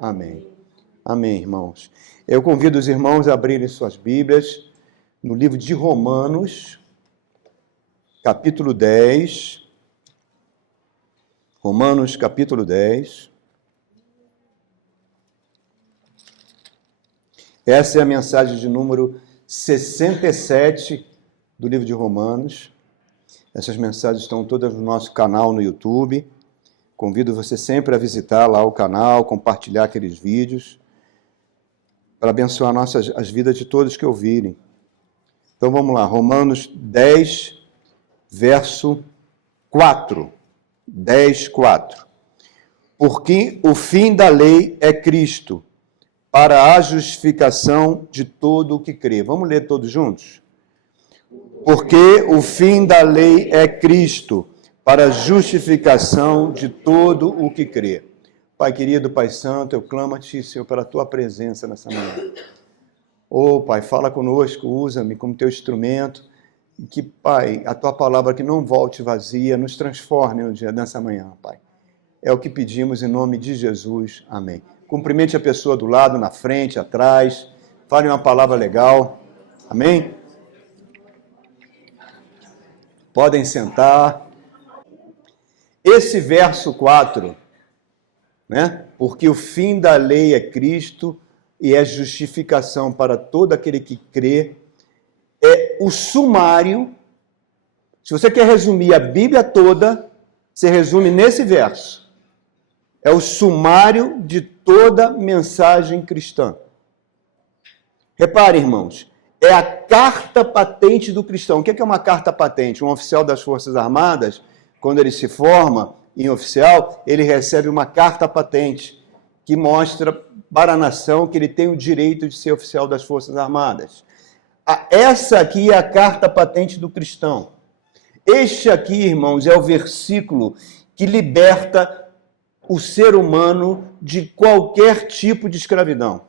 Amém. Amém, irmãos. Eu convido os irmãos a abrirem suas Bíblias no livro de Romanos, capítulo 10. Romanos, capítulo 10. Essa é a mensagem de número 67 do livro de Romanos. Essas mensagens estão todas no nosso canal no YouTube. Convido você sempre a visitar lá o canal, compartilhar aqueles vídeos, para abençoar as vidas de todos que ouvirem. Então vamos lá, Romanos 10, verso 4. 10, 4. Porque o fim da lei é Cristo, para a justificação de todo o que crê. Vamos ler todos juntos? Porque o fim da lei é Cristo, para a justificação de todo o que crê. Pai querido, Pai santo, eu clamo a Ti, Senhor, pela Tua presença nessa manhã. Pai, fala conosco, usa-me como Teu instrumento, e que, Pai, a Tua palavra que não volte vazia, nos transforme no dia dessa manhã, Pai. É o que pedimos em nome de Jesus. Amém. Cumprimente a pessoa do lado, na frente, atrás, fale uma palavra legal. Amém? Podem sentar. Esse verso 4, né? Porque o fim da lei é Cristo e é justificação para todo aquele que crê, é o sumário. Se você quer resumir a Bíblia toda, você resume nesse verso. É o sumário de toda mensagem cristã. Repare, irmãos, é a carta patente do cristão. O que é uma carta patente? Um oficial das Forças Armadas, quando ele se forma em oficial, ele recebe uma carta patente que mostra para a nação que ele tem o direito de ser oficial das Forças Armadas. Essa aqui é a carta patente do cristão. Este aqui, irmãos, é o versículo que liberta o ser humano de qualquer tipo de escravidão.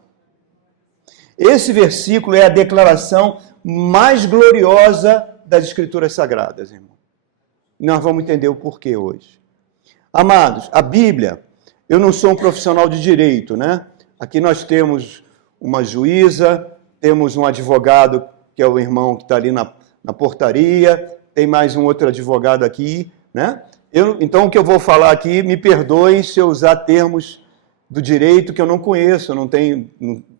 Esse versículo é a declaração mais gloriosa das Escrituras Sagradas, irmão. Nós vamos entender o porquê hoje. Amados, a Bíblia, eu não sou um profissional de direito, né? Aqui nós temos uma juíza, temos um advogado, que é o irmão que está ali na portaria, tem mais um outro advogado aqui, né? Então, o que eu vou falar aqui, me perdoem se eu usar termos do direito que eu não conheço, eu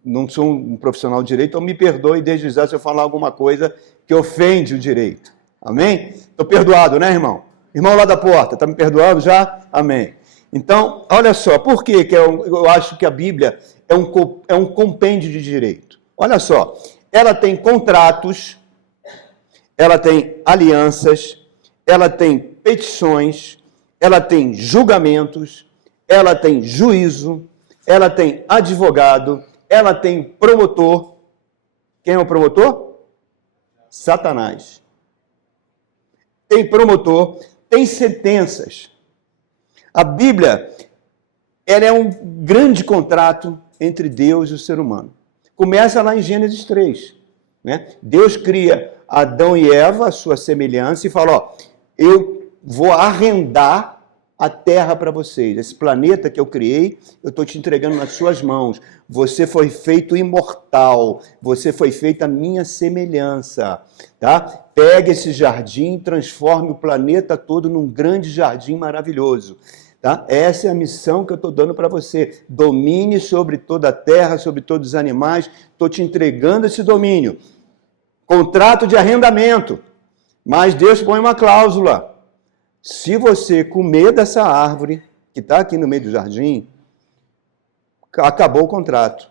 não sou um profissional de direito, então me perdoe desde já se eu falar alguma coisa que ofende o direito. Amém? Estou perdoado, né, irmão? Irmão lá da porta, está me perdoando já? Amém. Então, olha só, por que eu acho que a Bíblia é um compêndio de direito? Olha só, ela tem contratos, ela tem alianças, ela tem petições, ela tem julgamentos, ela tem juízo, ela tem advogado, ela tem promotor. Quem é o promotor? Satanás. Tem promotor, tem sentenças. A Bíblia, ela é um grande contrato entre Deus e o ser humano. Começa lá em Gênesis 3. Né? Deus cria Adão e Eva, a sua semelhança, e fala, eu vou arrendar a terra para vocês. Esse planeta que eu criei, eu estou te entregando nas suas mãos. Você foi feito imortal. Você foi feito à minha semelhança. Tá? Pegue esse jardim e transforme o planeta todo num grande jardim maravilhoso. Tá? Essa é a missão que eu estou dando para você. Domine sobre toda a terra, sobre todos os animais. Estou te entregando esse domínio. Contrato de arrendamento. Mas Deus põe uma cláusula. Se você comer dessa árvore, que está aqui no meio do jardim, acabou o contrato.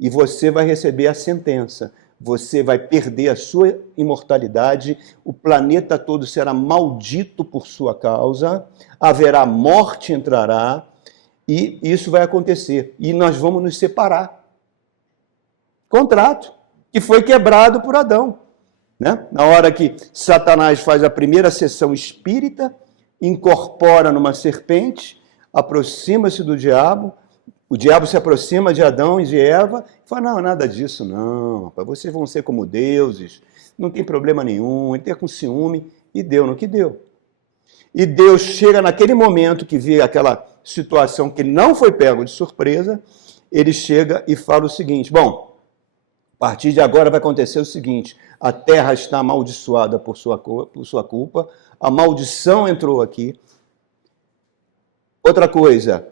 E você vai receber a sentença. Você vai perder a sua imortalidade, o planeta todo será maldito por sua causa, haverá morte, entrará, e isso vai acontecer. E nós vamos nos separar. Contrato, que foi quebrado por Adão. Né? Na hora que Satanás faz a primeira sessão espírita, incorpora numa serpente, aproxima-se do diabo, o diabo se aproxima de Adão e de Eva, e fala, não, nada disso não, vocês vão ser como deuses, não tem problema nenhum, ele tem com ciúme, e deu no que deu. E Deus chega naquele momento que vê aquela situação que não foi pego de surpresa, ele chega e fala o seguinte: bom, a partir de agora vai acontecer o seguinte: a terra está amaldiçoada por sua culpa, a maldição entrou aqui. Outra coisa,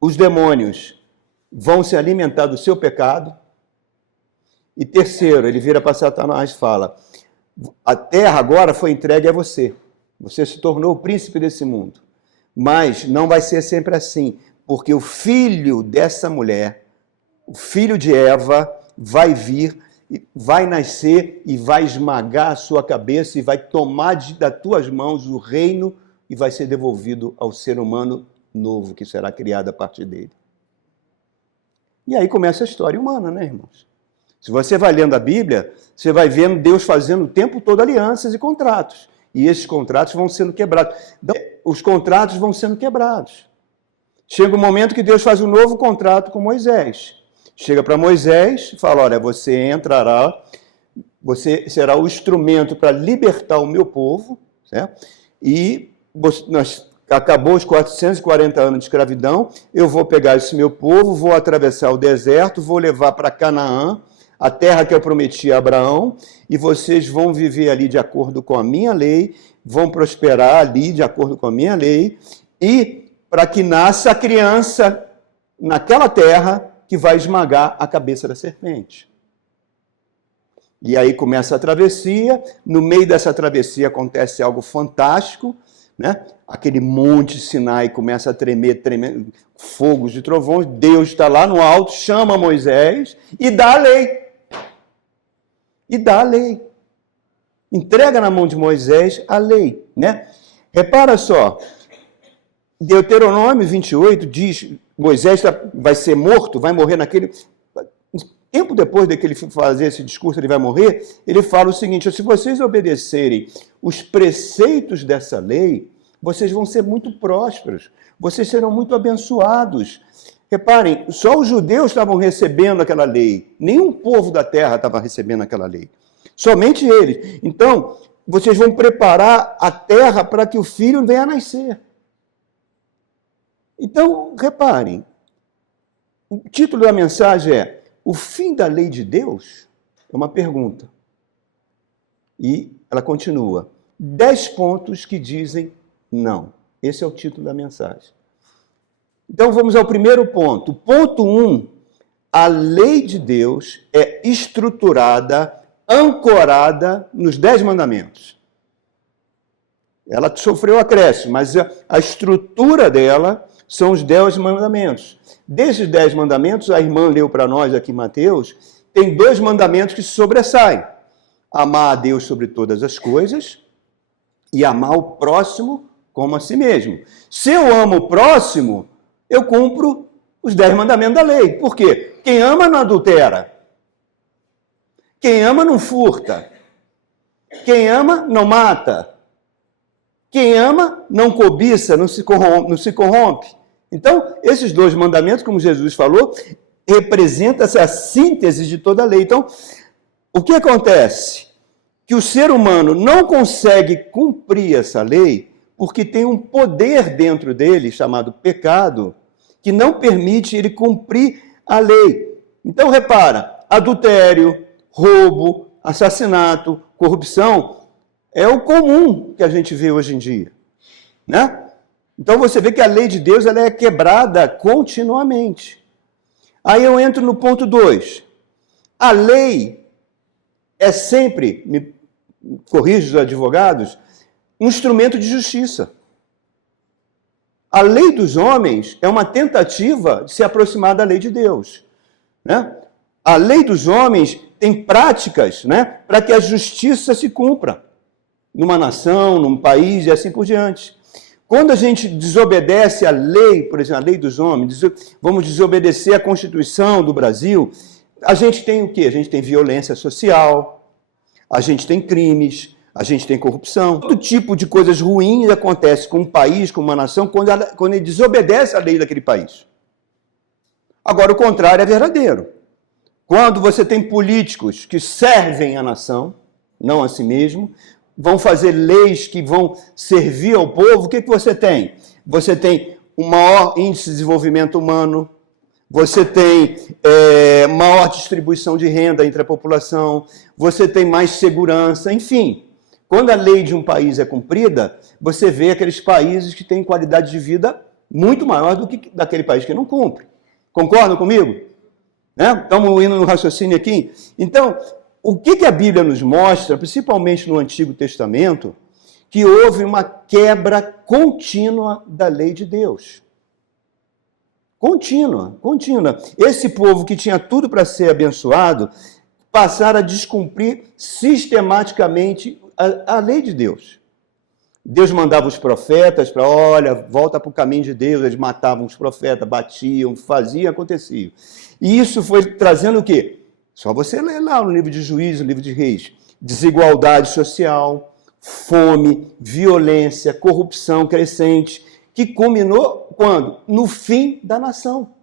os demônios vão se alimentar do seu pecado. E terceiro, ele vira para Satanás e fala: a terra agora foi entregue a você. Você se tornou o príncipe desse mundo. Mas não vai ser sempre assim, porque o filho dessa mulher, o filho de Eva, vai vir, vai nascer e vai esmagar a sua cabeça e vai tomar das tuas mãos o reino e vai ser devolvido ao ser humano novo que será criado a partir dele. E aí começa a história humana, né, irmãos? Se você vai lendo a Bíblia, você vai vendo Deus fazendo o tempo todo alianças e contratos. E esses contratos vão sendo quebrados. Os contratos vão sendo quebrados. Chega um momento que Deus faz um novo contrato com Moisés. Chega para Moisés e fala: olha, você entrará, você será o instrumento para libertar o meu povo, certo? E acabou os 440 anos de escravidão, eu vou pegar esse meu povo, vou atravessar o deserto, vou levar para Canaã, a terra que eu prometi a Abraão, e vocês vão viver ali de acordo com a minha lei, vão prosperar ali de acordo com a minha lei, e para que nasça a criança naquela terra que vai esmagar a cabeça da serpente. E aí começa a travessia, no meio dessa travessia acontece algo fantástico, né? Aquele monte Sinai começa a tremer, fogos de trovões, Deus está lá no alto, chama Moisés e dá a lei. E dá a lei. Entrega na mão de Moisés a lei, né? Repara só, Deuteronômio 28 diz, Moisés vai ser morto, vai morrer naquele... Tempo depois de que ele fazer esse discurso, ele vai morrer, ele fala o seguinte: se vocês obedecerem os preceitos dessa lei, vocês vão ser muito prósperos, vocês serão muito abençoados. Reparem, só os judeus estavam recebendo aquela lei, nenhum povo da terra estava recebendo aquela lei, somente eles. Então, vocês vão preparar a terra para que o filho venha a nascer. Então, reparem, o título da mensagem é: o fim da lei de Deus? É uma pergunta. E ela continua: 10 pontos que dizem não. Esse é o título da mensagem. Então vamos ao primeiro ponto. Ponto 1. A lei de Deus é estruturada, ancorada nos 10 mandamentos. Ela sofreu acréscimo, mas a estrutura dela são os 10 mandamentos. Desses 10 mandamentos, a irmã leu para nós aqui, Mateus, tem 2 mandamentos que se sobressaem: amar a Deus sobre todas as coisas e amar o próximo como a si mesmo. Se eu amo o próximo, eu cumpro os 10 mandamentos da lei. Por quê? Quem ama não adultera. Quem ama não furta. Quem ama não mata. Quem ama não cobiça, não se corrompe. Então, esses 2 mandamentos, como Jesus falou, representam essa síntese de toda a lei. Então, o que acontece? Que o ser humano não consegue cumprir essa lei porque tem um poder dentro dele, chamado pecado, que não permite ele cumprir a lei. Então, repara, adultério, roubo, assassinato, corrupção, é o comum que a gente vê hoje em dia, né? Então você vê que a lei de Deus ela é quebrada continuamente. Aí eu entro no ponto 2. A lei é sempre, me corrige os advogados, um instrumento de justiça. A lei dos homens é uma tentativa de se aproximar da lei de Deus, né? A lei dos homens tem práticas, né, para que a justiça se cumpra numa nação, num país e assim por diante. Quando a gente desobedece a lei, por exemplo, a lei dos homens, vamos desobedecer a Constituição do Brasil, a gente tem o quê? A gente tem violência social, a gente tem crimes, a gente tem corrupção. Todo tipo de coisas ruins acontece com um país, com uma nação, quando ele desobedece a lei daquele país. Agora, o contrário é verdadeiro. Quando você tem políticos que servem a nação, não a si mesmo, vão fazer leis que vão servir ao povo, o que você tem? Você tem um maior índice de desenvolvimento humano, você tem maior distribuição de renda entre a população, você tem mais segurança, enfim. Quando a lei de um país é cumprida, você vê aqueles países que têm qualidade de vida muito maior do que daquele país que não cumpre. Concordam comigo? Né? Estamos indo no raciocínio aqui. Então, o que a Bíblia nos mostra, principalmente no Antigo Testamento, que houve uma quebra contínua da lei de Deus. Contínua. Esse povo que tinha tudo para ser abençoado, passaram a descumprir sistematicamente a lei de Deus. Deus mandava os profetas para, olha, volta para o caminho de Deus, eles matavam os profetas, batiam, faziam, acontecia. E isso foi trazendo o quê? Só você ler lá no livro de Juízes, no livro de Reis. Desigualdade social, fome, violência, corrupção crescente, que culminou quando? No fim da nação.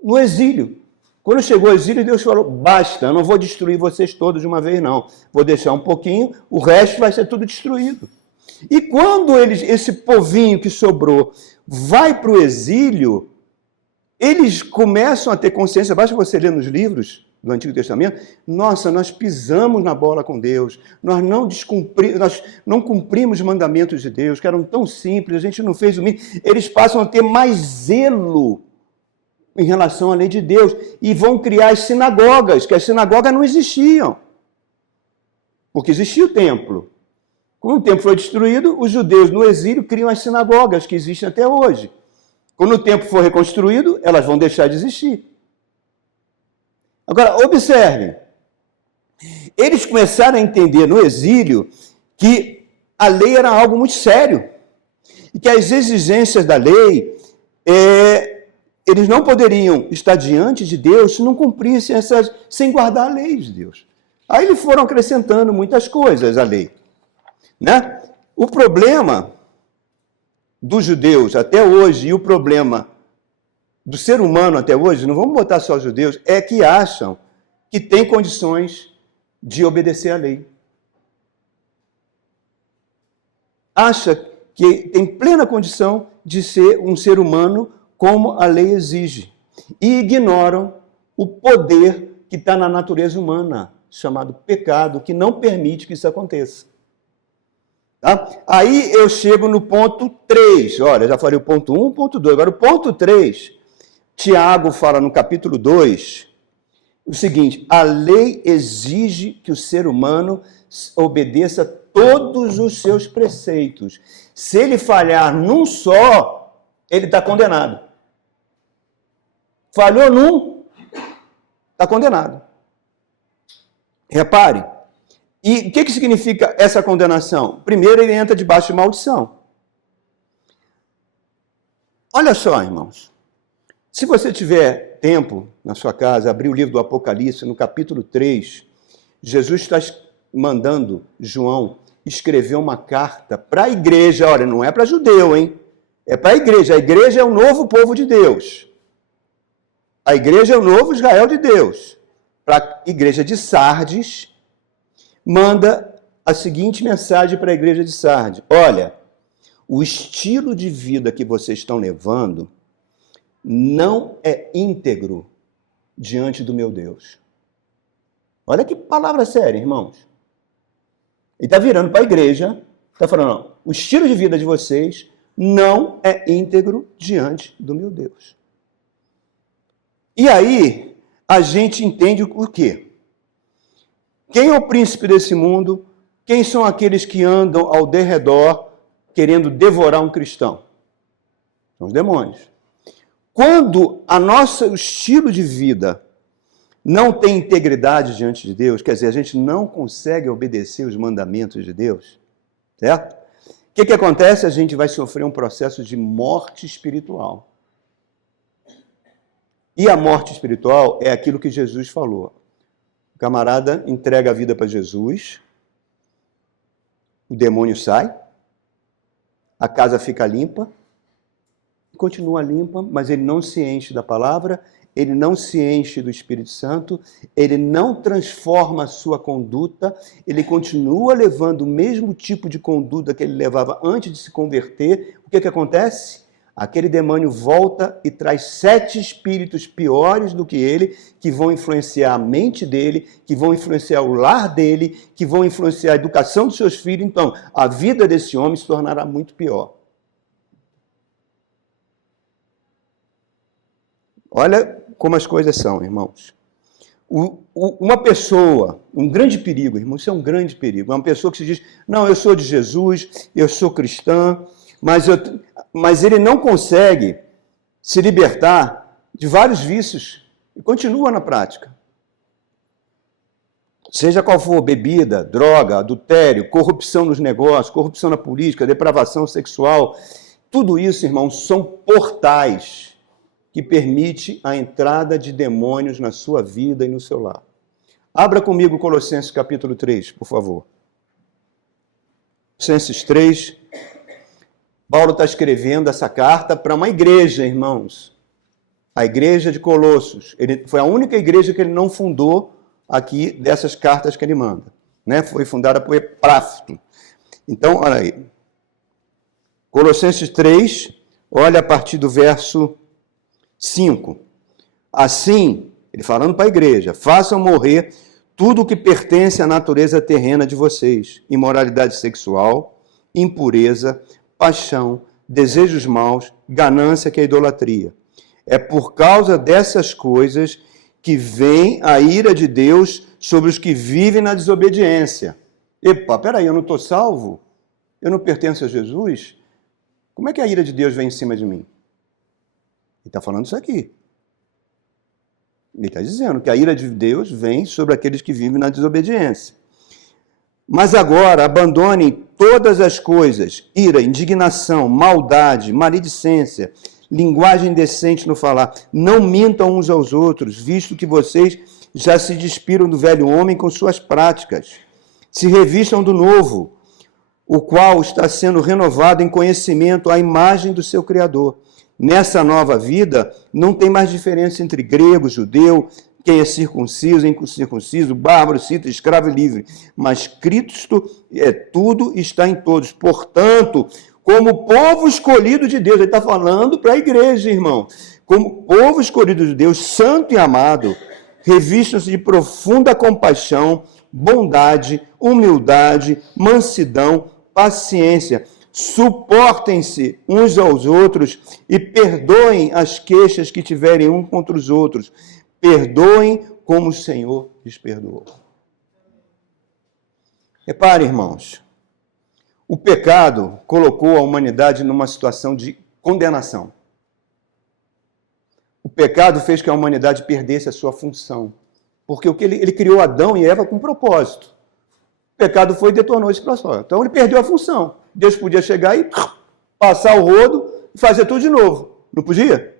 No exílio. Quando chegou o exílio, Deus falou, basta, eu não vou destruir vocês todos de uma vez, não. Vou deixar um pouquinho, o resto vai ser tudo destruído. E quando esse povinho que sobrou vai para o exílio, eles começam a ter consciência, basta você ler nos livros do Antigo Testamento, nossa, nós pisamos na bola com Deus, nós não cumprimos os mandamentos de Deus, que eram tão simples, a gente não fez o mínimo. Eles passam a ter mais zelo em relação à lei de Deus e vão criar as sinagogas, que as sinagogas não existiam, porque existia o templo. Quando o templo foi destruído, os judeus no exílio criam as sinagogas, que existem até hoje. Quando o templo for reconstruído, elas vão deixar de existir. Agora, observem, eles começaram a entender no exílio que a lei era algo muito sério e que as exigências da lei, eles não poderiam estar diante de Deus se não cumprissem sem guardar a lei de Deus. Aí eles foram acrescentando muitas coisas à lei. Né? O problema dos judeus até hoje e o problema do ser humano até hoje, não vamos botar só os judeus, é que acham que tem condições de obedecer à lei. Acha que tem plena condição de ser um ser humano como a lei exige. E ignoram o poder que está na natureza humana, chamado pecado, que não permite que isso aconteça. Tá? Aí eu chego no ponto 3. Olha, já falei o ponto 1, o ponto 2. Agora o ponto 3, Tiago fala no capítulo 2, o seguinte, a lei exige que o ser humano obedeça todos os seus preceitos. Se ele falhar num só, ele está condenado. Falhou num, está condenado. Repare. E o que significa essa condenação? Primeiro, ele entra debaixo de maldição. Olha só, irmãos. Se você tiver tempo na sua casa, abrir o livro do Apocalipse, no capítulo 3, Jesus está mandando João escrever uma carta para a igreja. Olha, não é para judeu, hein? É para a igreja. A igreja é o novo povo de Deus. A igreja é o novo Israel de Deus. Para a igreja de Sardes, manda a seguinte mensagem para a igreja de Sardes. Olha, o estilo de vida que vocês estão levando não é íntegro diante do meu Deus. Olha que palavra séria, irmãos. Ele está virando para a igreja, está falando, não, o estilo de vida de vocês não é íntegro diante do meu Deus. E aí, a gente entende o quê? Quem é o príncipe desse mundo? Quem são aqueles que andam ao derredor querendo devorar um cristão? São os demônios. Quando o estilo de vida não tem integridade diante de Deus, quer dizer, a gente não consegue obedecer os mandamentos de Deus, certo? O que acontece? A gente vai sofrer um processo de morte espiritual. E a morte espiritual é aquilo que Jesus falou. O camarada entrega a vida para Jesus, o demônio sai, a casa fica limpa, continua limpa, mas ele não se enche da palavra, ele não se enche do Espírito Santo, ele não transforma a sua conduta, ele continua levando o mesmo tipo de conduta que ele levava antes de se converter. O que acontece? aquele demônio volta e traz 7 espíritos piores do que ele, que vão influenciar a mente dele, que vão influenciar o lar dele, que vão influenciar a educação dos seus filhos. Então, a vida desse homem se tornará muito pior. Olha como as coisas são, irmãos. Uma pessoa, um grande perigo, irmão, isso é um grande perigo. É uma pessoa que se diz, não, eu sou de Jesus, eu sou cristã, mas ele não consegue se libertar de vários vícios e continua na prática. Seja qual for, bebida, droga, adultério, corrupção nos negócios, corrupção na política, depravação sexual, tudo isso, irmão, são portais que permite a entrada de demônios na sua vida e no seu lar. Abra comigo Colossenses capítulo 3, por favor. Colossenses 3, Paulo está escrevendo essa carta para uma igreja, irmãos. A igreja de Colossos. Foi a única igreja que ele não fundou aqui dessas cartas que ele manda. Né? Foi fundada por Epáfrodito. Então, olha aí. Colossenses 3, olha a partir do verso 5. Assim, ele falando para a igreja, façam morrer tudo o que pertence à natureza terrena de vocês. Imoralidade sexual, impureza, paixão, desejos maus, ganância, que é idolatria. É por causa dessas coisas que vem a ira de Deus sobre os que vivem na desobediência. Epa, peraí, eu não estou salvo? Eu não pertenço a Jesus? Como é que a ira de Deus vem em cima de mim? Ele está falando isso aqui. Ele está dizendo que a ira de Deus vem sobre aqueles que vivem na desobediência. Mas agora abandonem todas as coisas, ira, indignação, maldade, maledicência, linguagem indecente no falar. Não mintam uns aos outros, visto que vocês já se despiram do velho homem com suas práticas. Se revistam do novo, o qual está sendo renovado em conhecimento à imagem do seu Criador. Nessa nova vida, não tem mais diferença entre grego, judeu, quem é circunciso, incircunciso, bárbaro, cita, escravo e livre. Mas Cristo é tudo, está em todos. Portanto, como povo escolhido de Deus, ele está falando para a igreja, irmão. Como povo escolhido de Deus, santo e amado, revistam-se de profunda compaixão, bondade, humildade, mansidão, paciência. Suportem-se uns aos outros e perdoem as queixas que tiverem um contra os outros. Perdoem como o Senhor lhes perdoou. Repare, irmãos, o pecado colocou a humanidade numa situação de condenação. O pecado fez que a humanidade perdesse a sua função. Porque ele criou Adão e Eva com propósito. O pecado foi e detornou esse processo. Então ele perdeu a função. Deus podia chegar e passar o rodo e fazer tudo de novo. Não podia?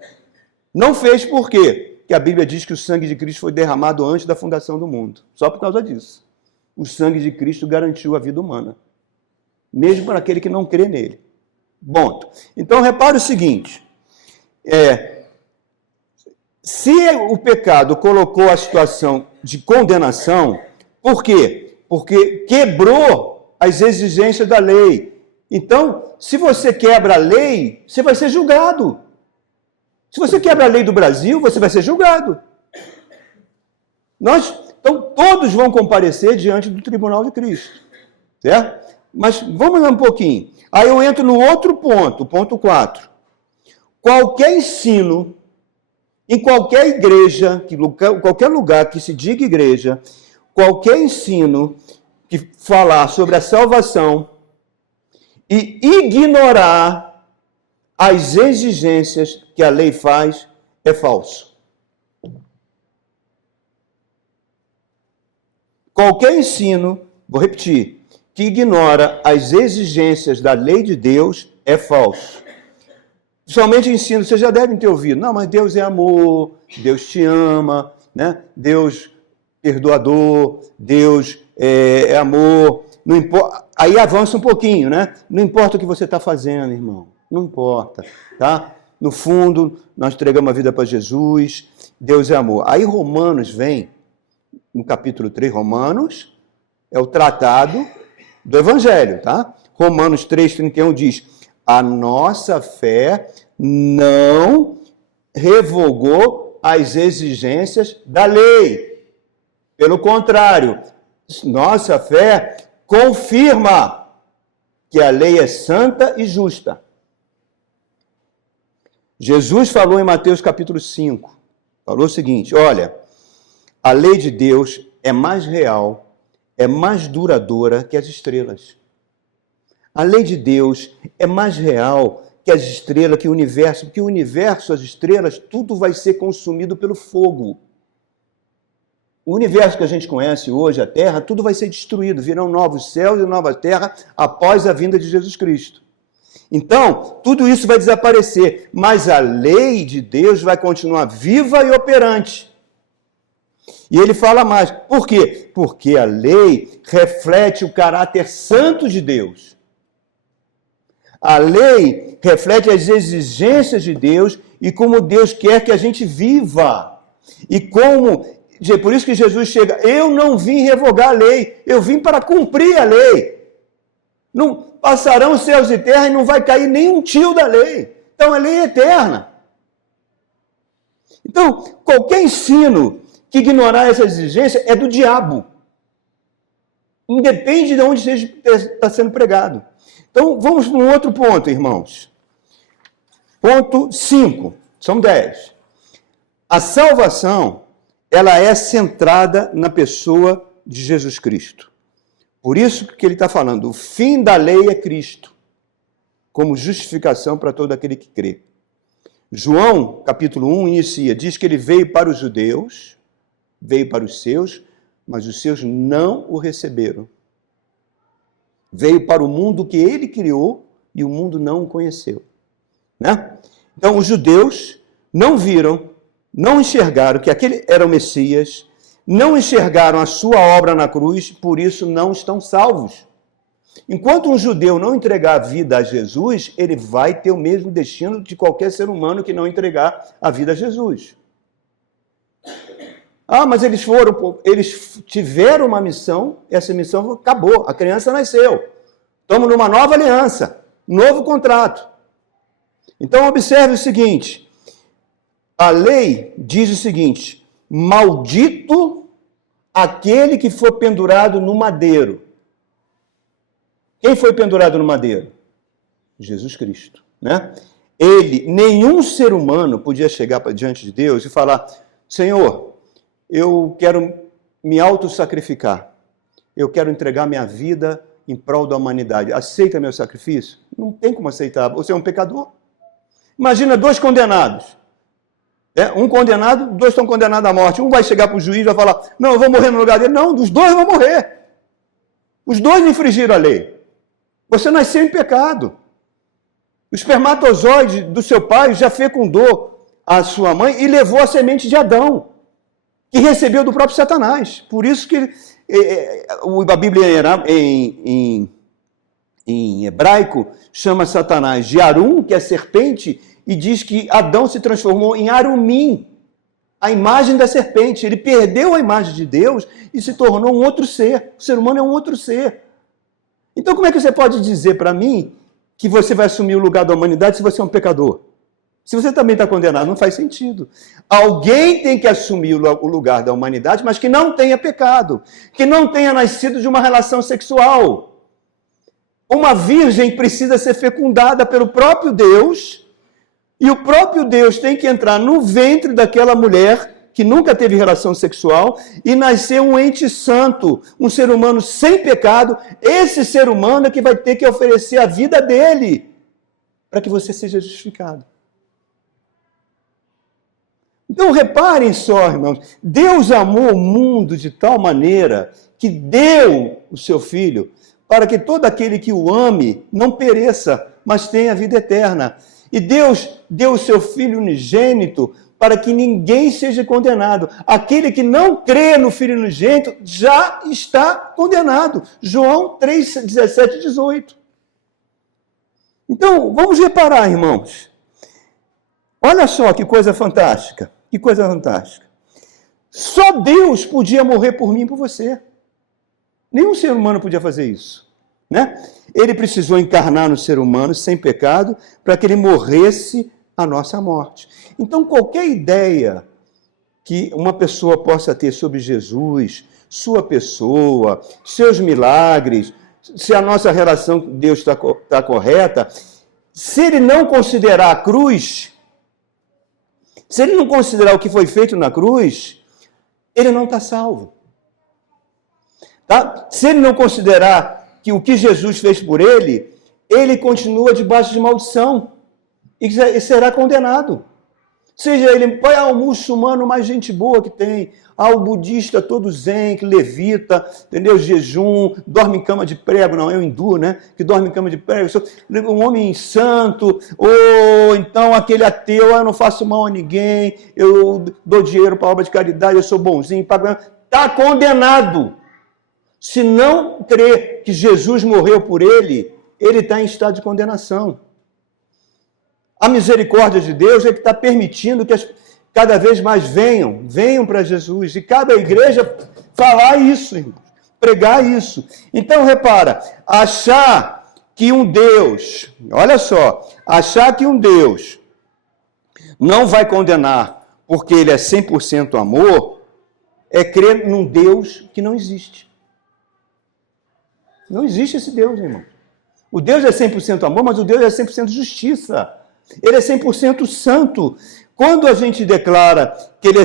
Não fez por quê? Porque a Bíblia diz que o sangue de Cristo foi derramado antes da fundação do mundo. Só por causa disso. O sangue de Cristo garantiu a vida humana. Mesmo para aquele que não crê nele. Bom, então repare o seguinte. Se o pecado colocou a situação de condenação, por quê? Porque quebrou as exigências da lei. Então, se você quebra a lei, você vai ser julgado. Se você quebra a lei do Brasil, você vai ser julgado. Então, todos vão comparecer diante do tribunal de Cristo. Certo? Mas vamos lá um pouquinho. Aí eu entro no outro ponto, ponto 4. Qualquer ensino, em qualquer igreja, qualquer lugar que se diga igreja, qualquer ensino que falar sobre a salvação e ignorar as exigências que a lei faz, é falso. Qualquer ensino, vou repetir, que ignora as exigências da lei de Deus, é falso. Somente ensino, vocês já devem ter ouvido, não, mas Deus é amor, Deus te ama, né? Deus perdoador, Deus é amor, não importa. Aí avança um pouquinho, né? Não importa o que você está fazendo, irmão, não importa, tá? No fundo, nós entregamos a vida para Jesus, Deus é amor. Aí Romanos vem, no capítulo 3, Romanos é o tratado do Evangelho, tá? Romanos 3:31 diz: a nossa fé não revogou as exigências da lei. Pelo contrário, nossa fé confirma que a lei é santa e justa. Jesus falou em Mateus capítulo 5, falou o seguinte, olha, a lei de Deus é mais real, é mais duradoura que as estrelas. A lei de Deus é mais real que as estrelas, que o universo, porque o universo, as estrelas, tudo vai ser consumido pelo fogo. O universo que a gente conhece hoje, a Terra, tudo vai ser destruído, virão novos céus e nova terra após a vinda de Jesus Cristo. Então, tudo isso vai desaparecer, mas a lei de Deus vai continuar viva e operante. E ele fala mais, por quê? Porque a lei reflete o caráter santo de Deus. A lei reflete as exigências de Deus e como Deus quer que a gente viva. E como, por isso que Jesus chega, eu não vim revogar a lei, eu vim para cumprir a lei. Não passarão os céus e terra e não vai cair nenhum tio da lei. Então a lei é eterna. Então, qualquer ensino que ignorar essa exigência é do diabo. Independe de onde está sendo pregado. Então, vamos para um outro ponto, irmãos. Ponto 5, são 10. A salvação, ela é centrada na pessoa de Jesus Cristo. Por isso que ele está falando, o fim da lei é Cristo, como justificação para todo aquele que crê. João, capítulo 1, inicia, diz que ele veio para os judeus, veio para os seus, mas os seus não o receberam. Veio para o mundo que ele criou e o mundo não o conheceu. Né? Então, os judeus não viram, não enxergaram que aquele era o Messias, não enxergaram a sua obra na cruz, por isso não estão salvos. Enquanto um judeu não entregar a vida a Jesus, ele vai ter o mesmo destino de qualquer ser humano que não entregar a vida a Jesus. Ah, mas eles tiveram uma missão, essa missão acabou, a criança nasceu. Estamos numa nova aliança, novo contrato. Então, observe o seguinte, a lei diz o seguinte, maldito aquele que for pendurado no madeiro. Quem foi pendurado no madeiro? Jesus Cristo, né? Nenhum ser humano podia chegar diante de Deus e falar, Senhor, eu quero me autossacrificar. Eu quero entregar minha vida em prol da humanidade. Aceita meu sacrifício? Não tem como aceitar. Você é um pecador. Imagina 2 condenados. Um condenado, 2 estão condenados à morte. Um vai chegar para o juiz e vai falar, não, eu vou morrer no lugar dele. Não, os 2 vão morrer. Os 2 infringiram a lei. Você nasceu em pecado. O espermatozoide do seu pai já fecundou a sua mãe e levou a semente de Adão, que recebeu do próprio Satanás. Por isso que a Bíblia em hebraico chama Satanás de Arum, que é serpente, e diz que Adão se transformou em Arumim, a imagem da serpente. Ele perdeu a imagem de Deus e se tornou um outro ser. O ser humano é um outro ser. Então como é que você pode dizer para mim que você vai assumir o lugar da humanidade se você é um pecador? Se você também está condenado, não faz sentido. Alguém tem que assumir o lugar da humanidade, mas que não tenha pecado, que não tenha nascido de uma relação sexual. Uma virgem precisa ser fecundada pelo próprio Deus, e o próprio Deus tem que entrar no ventre daquela mulher que nunca teve relação sexual e nascer um ente santo, um ser humano sem pecado. Esse ser humano é que vai ter que oferecer a vida dele para que você seja justificado. Então, reparem só, irmãos, Deus amou o mundo de tal maneira que deu o seu Filho para que todo aquele que o ame não pereça, mas tenha vida eterna. E Deus deu o seu Filho unigênito para que ninguém seja condenado. Aquele que não crê no Filho unigênito já está condenado. João 3, 17 e 18. Então, vamos reparar, irmãos. Olha só que coisa fantástica. Que coisa fantástica. Só Deus podia morrer por mim e por você. Nenhum ser humano podia fazer isso. né? Ele precisou encarnar no ser humano sem pecado para que ele morresse a nossa morte. Então, qualquer ideia que uma pessoa possa ter sobre Jesus, sua pessoa, seus milagres, se a nossa relação com Deus está correta, se ele não considerar a cruz, se ele não considerar o que foi feito na cruz, ele não está salvo. Tá? Se ele não considerar que o que Jesus fez por ele, ele continua debaixo de maldição e será condenado. Seja ele o muçulmano mais gente boa que tem, o budista todo zen, que levita, entendeu? Jejum, dorme em cama de prego, não, é o hindu, né? Que dorme em cama de prego, um homem santo, ou então aquele ateu, eu não faço mal a ninguém, eu dou dinheiro para obra de caridade, eu sou bonzinho, está condenado. Se não crer que Jesus morreu por ele está em estado de condenação. A misericórdia de Deus é que está permitindo que cada vez mais venham para Jesus. E cabe à igreja falar isso, irmãos, pregar isso. Então, repara, achar que um Deus, olha só, achar que um Deus não vai condenar porque ele é 100% amor, é crer num Deus que não existe. Não existe esse Deus, irmão. O Deus é 100% amor, mas o Deus é 100% justiça. Ele é 100% santo. Quando a gente declara que ele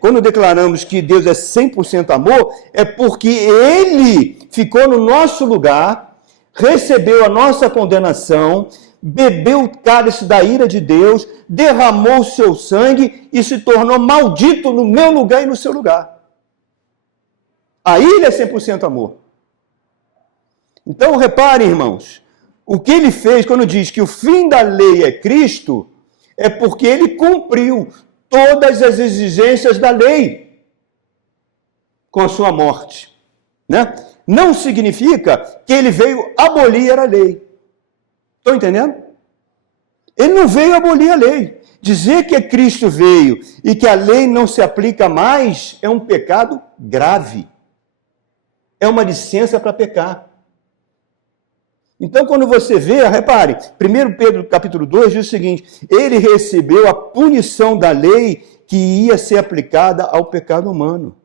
quando declaramos que Deus é 100% amor, é porque ele ficou no nosso lugar, recebeu a nossa condenação, bebeu o cálice da ira de Deus, derramou o seu sangue e se tornou maldito no meu lugar e no seu lugar. Aí ele é 100% amor. Então, reparem, irmãos, o que ele fez quando diz que o fim da lei é Cristo, é porque ele cumpriu todas as exigências da lei com a sua morte, né? Não significa que ele veio abolir a lei. Estão entendendo? Ele não veio abolir a lei. Dizer que Cristo veio e que a lei não se aplica mais é um pecado grave. É uma licença para pecar. Então, quando você vê, repare, 1 Pedro capítulo 2 diz o seguinte: ele recebeu a punição da lei que ia ser aplicada ao pecado humano.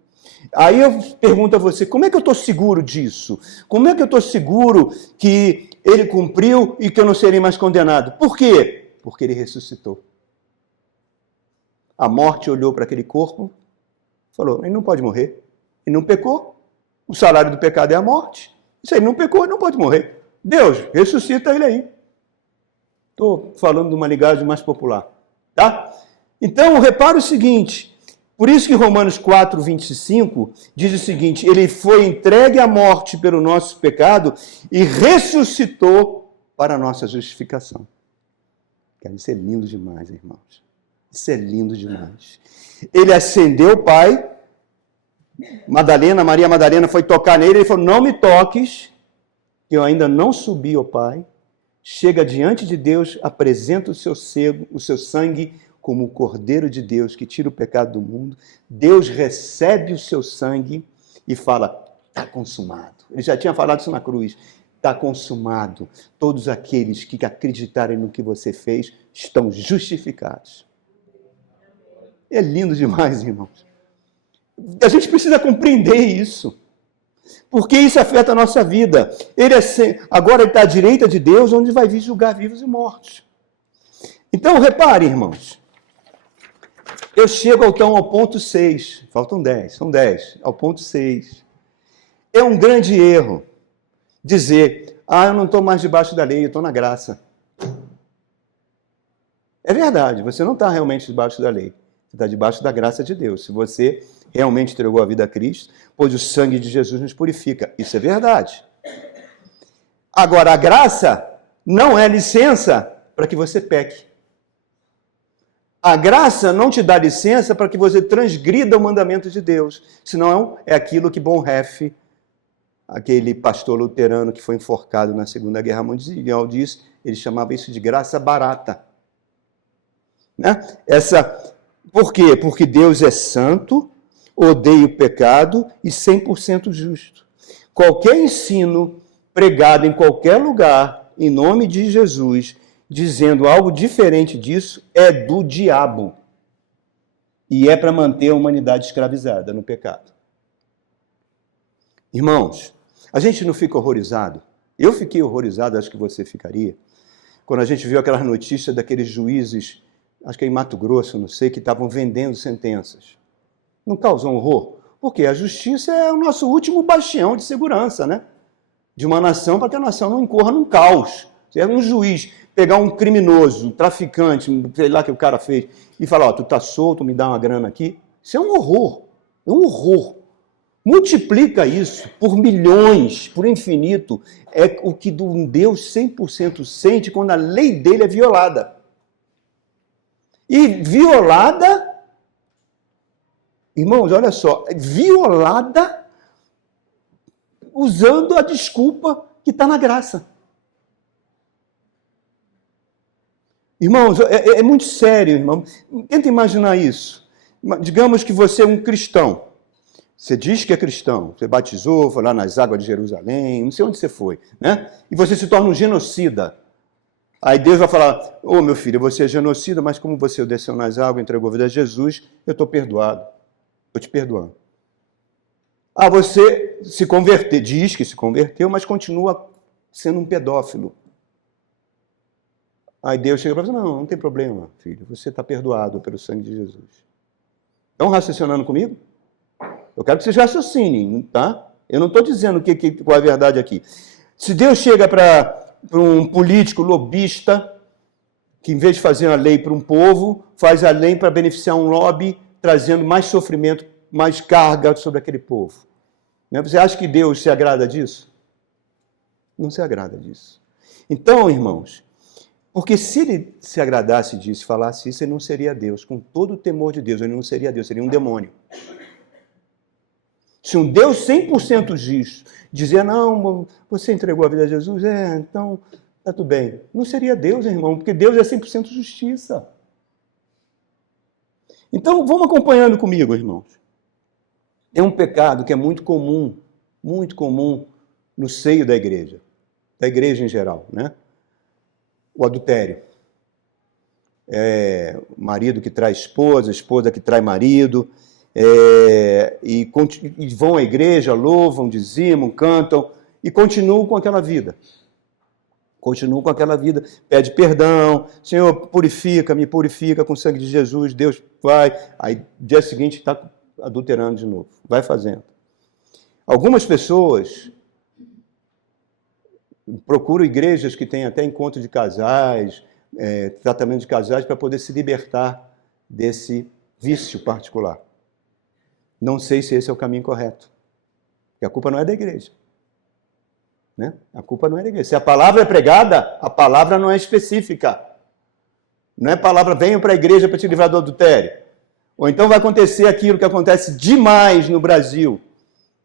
Aí eu pergunto a você, como é que eu estou seguro disso? Como é que eu estou seguro que ele cumpriu e que eu não serei mais condenado? Por quê? Porque ele ressuscitou. A morte olhou para aquele corpo, falou, ele não pode morrer. Ele não pecou. O salário do pecado é a morte. Se ele não pecou, ele não pode morrer. Deus, ressuscita ele aí. Estou falando de uma linguagem mais popular. Tá? Então, repara o seguinte. Por isso que Romanos 4, 25 diz o seguinte: ele foi entregue à morte pelo nosso pecado e ressuscitou para a nossa justificação. Cara, isso é lindo demais, irmãos. Isso é lindo demais. Ele ascendeu o Pai. Maria Madalena foi tocar nele, ele falou, não me toques, que eu ainda não subi ao Pai. Chega diante de Deus, apresenta o seu sangue como o Cordeiro de Deus que tira o pecado do mundo. Deus recebe o seu sangue e fala, está consumado. Ele já tinha falado isso na cruz. Está consumado. Todos aqueles que acreditarem no que você fez estão justificados. É lindo demais, irmãos. A gente precisa compreender isso. Porque isso afeta a nossa vida. Agora ele está à direita de Deus, onde vai vir julgar vivos e mortos. Então, repare, irmãos. Eu chego ao ponto 6. Faltam 10, são 10. Ao ponto 6. É um grande erro dizer, eu não estou mais debaixo da lei, eu estou na graça. É verdade, você não está realmente debaixo da lei. Você está debaixo da graça de Deus. Se você realmente entregou a vida a Cristo, pois o sangue de Jesus nos purifica. Isso é verdade. Agora, a graça não é licença para que você peque. A graça não te dá licença para que você transgrida o mandamento de Deus. Senão é aquilo que Bonhoeffer, aquele pastor luterano que foi enforcado na Segunda Guerra Mundial, disse, ele chamava isso de graça barata. Né? Por quê? Porque Deus é santo, odeia o pecado e 100% justo. Qualquer ensino pregado em qualquer lugar, em nome de Jesus, dizendo algo diferente disso, é do diabo. E é para manter a humanidade escravizada no pecado. Irmãos, a gente não fica horrorizado? Eu fiquei horrorizado, acho que você ficaria, quando a gente viu aquelas notícias daqueles juízes, acho que é em Mato Grosso, não sei, que estavam vendendo sentenças. Não causou um horror? Porque a justiça é o nosso último bastião de segurança, né? De uma nação, para que a nação não incorra num caos. Se é um juiz pegar um criminoso, um traficante, sei lá que o cara fez, e falar, ó, tu tá solto, me dá uma grana aqui, isso é um horror. É um horror. Multiplica isso por milhões, por infinito, é o que um Deus 100% sente quando a lei dele é violada. E violada, irmãos, olha só, violada usando a desculpa que está na graça. Irmãos, é muito sério, irmão. Tenta imaginar isso. Digamos que você é um cristão. Você diz que é cristão. Você batizou, foi lá nas águas de Jerusalém, não sei onde você foi, né? E você se torna um genocida. Aí Deus vai falar, ô meu filho, você é genocida, mas como você desceu nas águas, entregou a vida a Jesus, eu estou perdoado. Estou te perdoando. Ah, você se converteu, diz que se converteu, mas continua sendo um pedófilo. Aí Deus chega para você, não tem problema, filho, você está perdoado pelo sangue de Jesus. Estão raciocinando comigo? Eu quero que vocês raciocinem, tá? Eu não estou dizendo qual é a verdade aqui. Se Deus chega para um político lobista, que em vez de fazer uma lei para um povo, faz a lei para beneficiar um lobby, trazendo mais sofrimento, mais carga sobre aquele povo. Você acha que Deus se agrada disso? Não se agrada disso. Então, irmãos, porque se ele se agradasse disso, falasse isso, ele não seria Deus. Com todo o temor de Deus, ele não seria Deus, seria um demônio. Se um Deus 100% justo dizer, não, você entregou a vida a Jesus, então está tudo bem. Não seria Deus, irmão, porque Deus é 100% justiça. Então, vamos acompanhando comigo, irmãos. É um pecado que é muito comum no seio da igreja em geral, né? O adultério. O marido que trai esposa, a esposa que trai marido, e vão à igreja, louvam, dizimam, cantam, e continuam com aquela vida. Pede perdão, Senhor, me purifica com o sangue de Jesus, Deus vai. Aí, dia seguinte, está adulterando de novo. Vai fazendo. Algumas pessoas procuram igrejas que têm até encontro de casais, tratamento de casais, para poder se libertar desse vício particular. Não sei se esse é o caminho correto. Porque a culpa não é da igreja. Né? A culpa não é da igreja. Se a palavra é pregada, a palavra não é específica. Não é palavra, venham para a igreja para te livrar do adultério. Ou então vai acontecer aquilo que acontece demais no Brasil,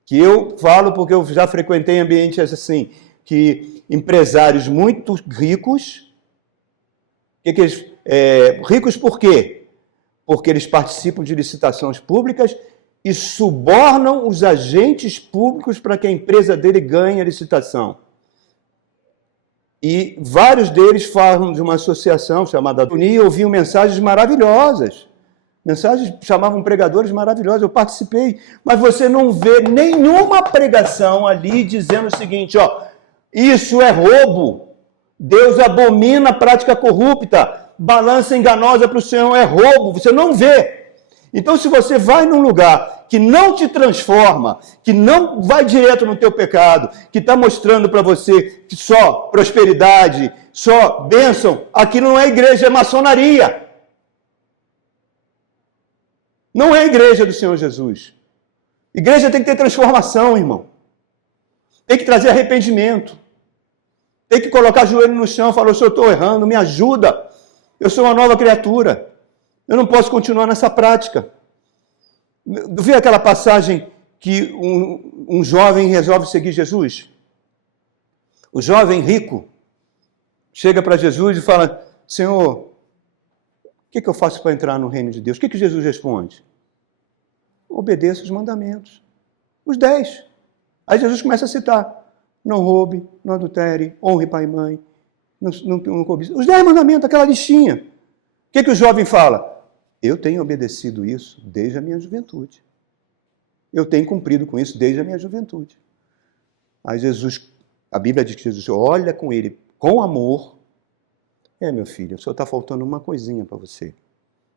que eu falo porque eu já frequentei ambientes assim, que empresários muito ricos, ricos por quê? Porque eles participam de licitações públicas e subornam os agentes públicos para que a empresa dele ganhe a licitação. E vários deles falam de uma associação chamada Uni e ouviam mensagens maravilhosas. Chamavam pregadores maravilhosos, eu participei. Mas você não vê nenhuma pregação ali dizendo o seguinte, isso é roubo. Deus abomina a prática corrupta. Balança enganosa para o Senhor é roubo. Você não vê. Então, se você vai num lugar que não te transforma, que não vai direto no teu pecado, que está mostrando para você que só prosperidade, só bênção, aquilo não é igreja, é maçonaria. Não é a igreja do Senhor Jesus. Igreja tem que ter transformação, irmão. Tem que trazer arrependimento. Tem que colocar o joelho no chão e falar, eu estou errando, me ajuda. Eu sou uma nova criatura. Eu não posso continuar nessa prática. Viu aquela passagem que um jovem resolve seguir Jesus? O jovem rico chega para Jesus e fala, Senhor, o que eu faço para entrar no reino de Deus? O que Jesus responde? obedeça os mandamentos. Os 10. Aí Jesus começa a citar. Não roube, não adultere, honre pai e mãe, não cobice. Os 10 mandamentos, aquela listinha. O que o jovem fala? Eu tenho obedecido isso desde a minha juventude. Eu tenho cumprido com isso desde a minha juventude. Aí Jesus, a Bíblia diz que Jesus olha com ele com amor. Meu filho, só está faltando uma coisinha para você.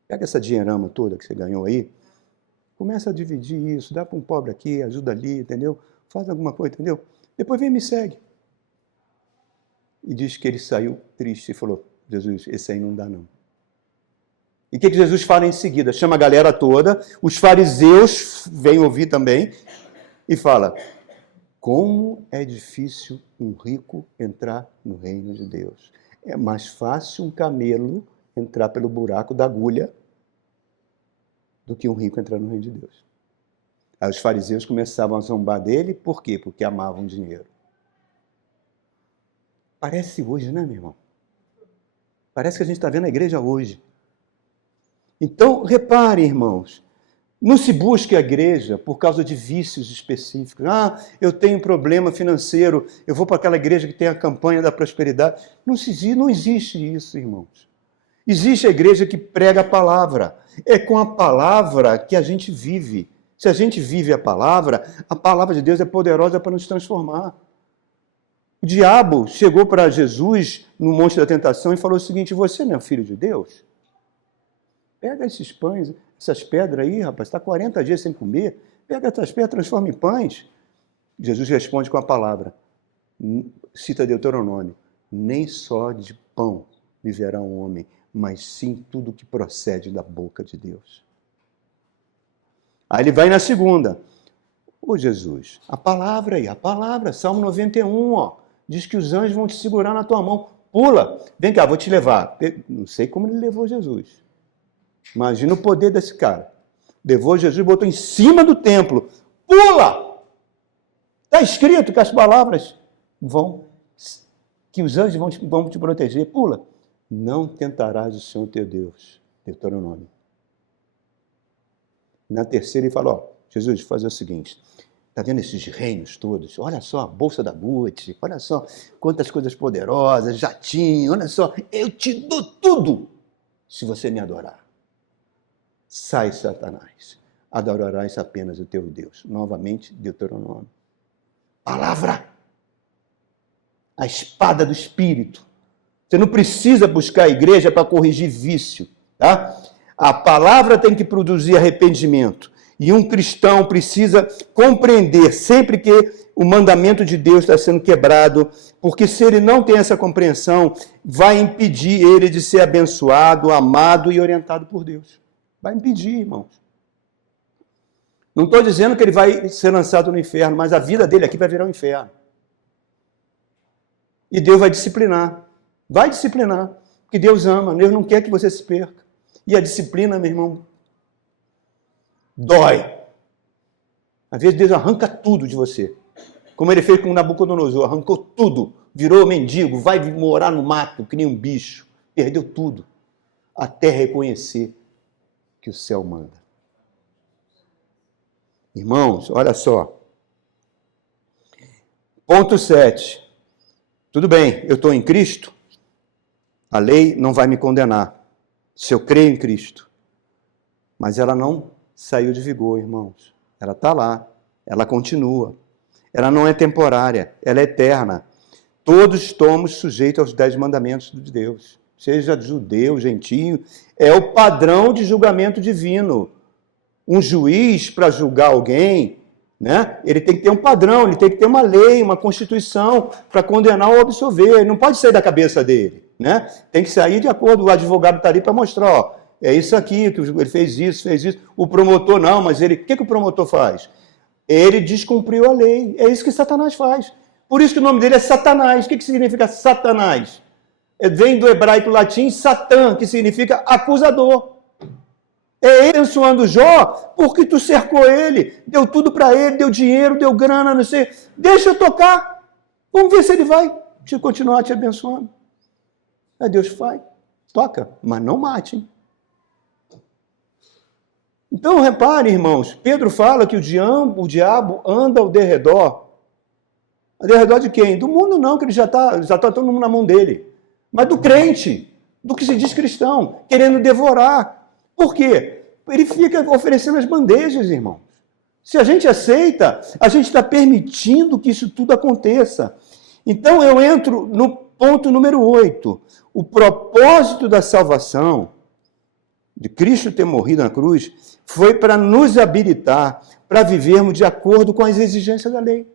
Pega essa dinheirama toda que você ganhou aí, começa a dividir isso, dá para um pobre aqui, ajuda ali, entendeu? Faz alguma coisa, entendeu? Depois vem e me segue. E diz que ele saiu triste e falou, Jesus, esse aí não dá não. E o que Jesus fala em seguida? Chama a galera toda, os fariseus vêm ouvir também, e fala, como é difícil um rico entrar no reino de Deus. É mais fácil um camelo entrar pelo buraco da agulha do que um rico entrar no reino de Deus. Aí os fariseus começavam a zombar dele, por quê? Porque amavam dinheiro. Parece hoje, né, meu irmão? Parece que a gente está vendo a igreja hoje. Então, reparem, irmãos, não se busque a igreja por causa de vícios específicos. Eu tenho problema financeiro, eu vou para aquela igreja que tem a campanha da prosperidade. Não existe isso, irmãos. Existe a igreja que prega a palavra. É com a palavra que a gente vive. Se a gente vive a palavra de Deus é poderosa para nos transformar. O diabo chegou para Jesus no Monte da Tentação e falou o seguinte, você não é filho de Deus? Pega esses pães, essas pedras aí, rapaz, está 40 dias sem comer, pega essas pedras, transforma em pães. Jesus responde com a palavra, cita Deuteronômio, nem só de pão viverá um homem, mas sim tudo que procede da boca de Deus. Aí ele vai na segunda. Jesus, a palavra, Salmo 91, diz que os anjos vão te segurar na tua mão. Pula, vem cá, vou te levar. Não sei como ele levou Jesus. Imagina o poder desse cara. Levou Jesus e botou em cima do templo. Pula! Está escrito que as palavras que os anjos vão te proteger. Pula. Não tentarás o Senhor teu Deus. Deuteronômio. Na terceira ele fala, Jesus, faz o seguinte, está vendo esses reinos todos? Olha só, a bolsa da Gucci, olha só quantas coisas poderosas, jatinho, olha só, eu te dou tudo se você me adorar. Sai, Satanás, adorarás apenas o teu Deus. Novamente, Deuteronômio. Palavra, a espada do Espírito. Você não precisa buscar a igreja para corrigir vício, tá? A palavra tem que produzir arrependimento. E um cristão precisa compreender sempre que o mandamento de Deus está sendo quebrado, porque se ele não tem essa compreensão, vai impedir ele de ser abençoado, amado e orientado por Deus. Vai impedir, irmãos. Não estou dizendo que ele vai ser lançado no inferno, mas a vida dele aqui vai virar um inferno. E Deus vai disciplinar. Vai disciplinar. Porque Deus ama, Deus não quer que você se perca. E a disciplina, meu irmão, dói. Às vezes Deus arranca tudo de você. Como ele fez com Nabucodonosor, arrancou tudo. Virou mendigo, vai morar no mato, que nem um bicho. Perdeu tudo. Até reconhecer que o céu manda. Irmãos, olha só. Ponto 7. Tudo bem, eu estou em Cristo, a lei não vai me condenar. Se eu creio em Cristo. Mas ela não saiu de vigor, irmãos. Ela está lá, ela continua. Ela não é temporária, ela é eterna. Todos estamos sujeitos aos 10 mandamentos de Deus. Seja judeu, gentio, é o padrão de julgamento divino. Um juiz, para julgar alguém, né, ele tem que ter um padrão, ele tem que ter uma lei, uma constituição para condenar ou absolver. Ele não pode sair da cabeça dele. Né? Tem que sair de acordo, o advogado está ali para mostrar, é isso aqui, que ele fez isso, o promotor não, mas ele, o que o promotor faz? Ele descumpriu a lei, é isso que Satanás faz. Por isso que o nome dele é Satanás. O que significa Satanás? Vem do hebraico latim Satã, que significa acusador. É ele abençoando Jó, porque tu cercou ele, deu tudo para ele, deu dinheiro, deu grana, não sei, deixa eu tocar, vamos ver se ele vai continuar te abençoando. Aí Deus faz, toca, mas não mate. Hein? Então, repare, irmãos, Pedro fala que o diabo anda ao derredor. Ao derredor de quem? Do mundo não, que ele já tá todo mundo na mão dele. Mas do crente, do que se diz cristão, querendo devorar. Por quê? Ele fica oferecendo as bandejas, irmãos. Se a gente aceita, a gente está permitindo que isso tudo aconteça. Então eu entro no ponto número 8. O propósito da salvação, de Cristo ter morrido na cruz, foi para nos habilitar para vivermos de acordo com as exigências da lei.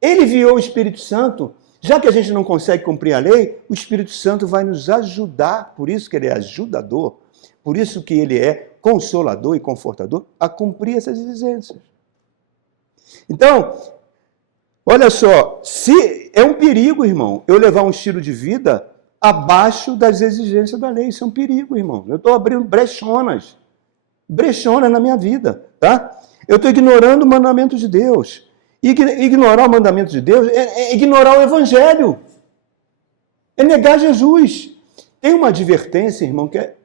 Ele enviou o Espírito Santo. Já que a gente não consegue cumprir a lei, o Espírito Santo vai nos ajudar, por isso que ele é ajudador, por isso que ele é consolador e confortador, a cumprir essas exigências. Então, olha só, se é um perigo, irmão, eu levar um estilo de vida abaixo das exigências da lei, isso é um perigo, irmão. Eu estou abrindo brechonas na minha vida, tá? Eu estou ignorando o mandamento de Deus. Ignorar o mandamento de Deus é ignorar o Evangelho. É negar Jesus. Tem uma advertência, irmão, que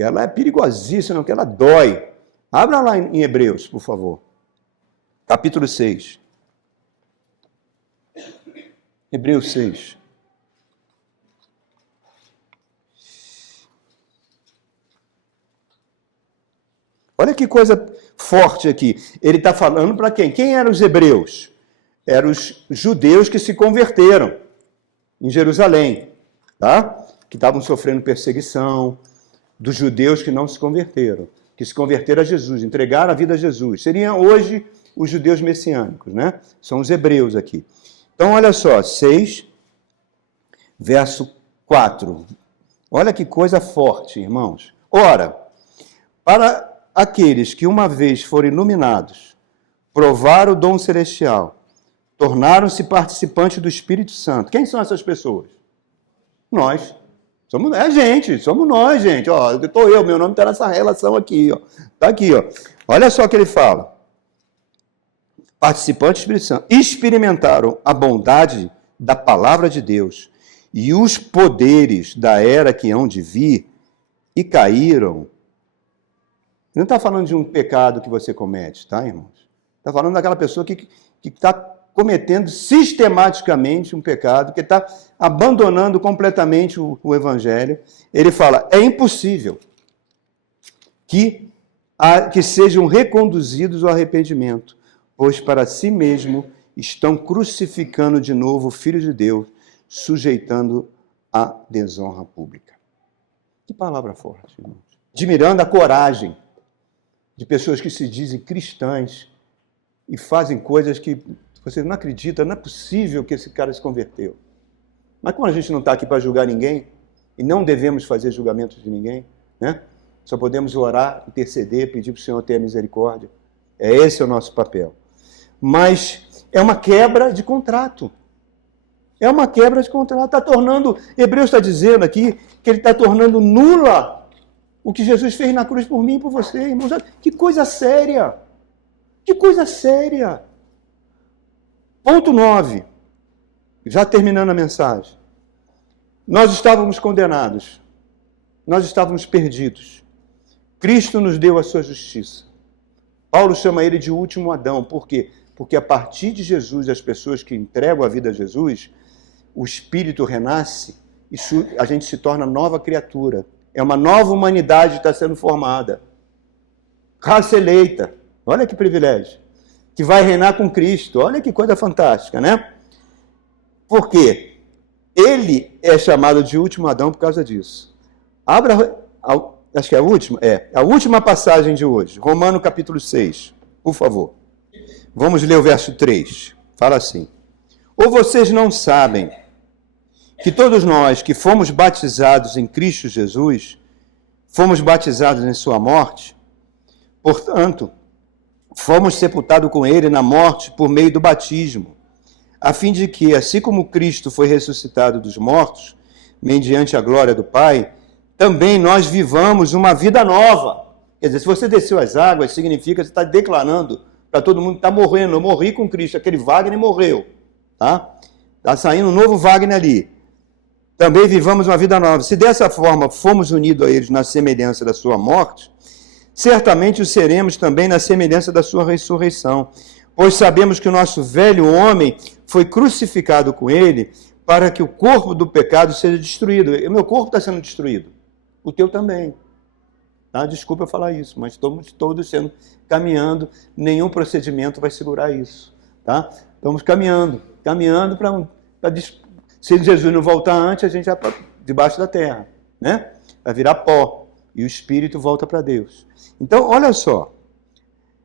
ela é perigosíssima, que ela dói. Abra lá em Hebreus, por favor. Capítulo 6. Hebreus 6. Olha que coisa forte aqui. Ele está falando para quem? Quem eram os hebreus? Eram os judeus que se converteram em Jerusalém, tá? Que estavam sofrendo perseguição, dos judeus que não se converteram, que se converteram a Jesus, entregaram a vida a Jesus. Seriam hoje os judeus messiânicos, né? São os hebreus aqui. Então, olha só, 6, verso 4. Olha que coisa forte, irmãos. Ora, para aqueles que uma vez foram iluminados, provaram o dom celestial, tornaram-se participantes do Espírito Santo. Quem são essas pessoas? Nós. É a gente, somos nós, gente. Ó, meu nome está nessa relação aqui. Está aqui. Ó. Olha só o que ele fala. Participantes do Espírito Santo. Experimentaram a bondade da palavra de Deus e os poderes da era que hão de vir e caíram. Não está falando de um pecado que você comete, tá, irmãos? Está falando daquela pessoa que está cometendo sistematicamente um pecado, que está abandonando completamente o Evangelho. Ele fala, é impossível que sejam reconduzidos ao arrependimento, pois para si mesmo estão crucificando de novo o Filho de Deus, sujeitando à desonra pública. Que palavra forte, irmãos. Admirando a coragem de pessoas que se dizem cristãs e fazem coisas que você não acredita, não é possível que esse cara se converteu. Mas como a gente não está aqui para julgar ninguém, e não devemos fazer julgamentos de ninguém, né? Só podemos orar, interceder, pedir para o Senhor ter misericórdia. Esse é o nosso papel. Mas é uma quebra de contrato. É uma quebra de contrato. Está tornando, Hebreus está dizendo aqui, que ele está tornando nula o que Jesus fez na cruz por mim e por você, irmãos. Que coisa séria! Que coisa séria! Ponto 9. Já terminando a mensagem. Nós estávamos condenados. Nós estávamos perdidos. Cristo nos deu a sua justiça. Paulo chama ele de último Adão. Por quê? Porque a partir de Jesus, as pessoas que entregam a vida a Jesus, o Espírito renasce e a gente se torna nova criatura. É uma nova humanidade que está sendo formada. Raça eleita. Olha que privilégio. Que vai reinar com Cristo. Olha que coisa fantástica, né? Por quê? Ele é chamado de último Adão por causa disso. Abra, acho que é a última? É, a última passagem de hoje. Romanos capítulo 6, por favor. Vamos ler o verso 3. Fala assim. Ou vocês não sabem que todos nós que fomos batizados em Cristo Jesus, fomos batizados em sua morte? Portanto, fomos sepultados com ele na morte por meio do batismo, a fim de que, assim como Cristo foi ressuscitado dos mortos, mediante a glória do Pai, também nós vivamos uma vida nova. Quer dizer, se você desceu as águas, significa que você está declarando para todo mundo que está morrendo. Eu morri com Cristo, aquele Wagner morreu. Tá? Está saindo um novo Wagner ali. também vivamos uma vida nova. Se dessa forma fomos unidos a eles na semelhança da sua morte, certamente o seremos também na semelhança da sua ressurreição. Pois sabemos que o nosso velho homem foi crucificado com ele para que o corpo do pecado seja destruído. O meu corpo está sendo destruído. O teu também. Tá? Desculpa eu falar isso, mas estamos todos caminhando. Nenhum procedimento vai segurar isso. Tá? Estamos caminhando para... Se Jesus não voltar antes, a gente vai para debaixo da terra. Né? Vai virar pó. E o espírito volta para Deus. Então, olha só.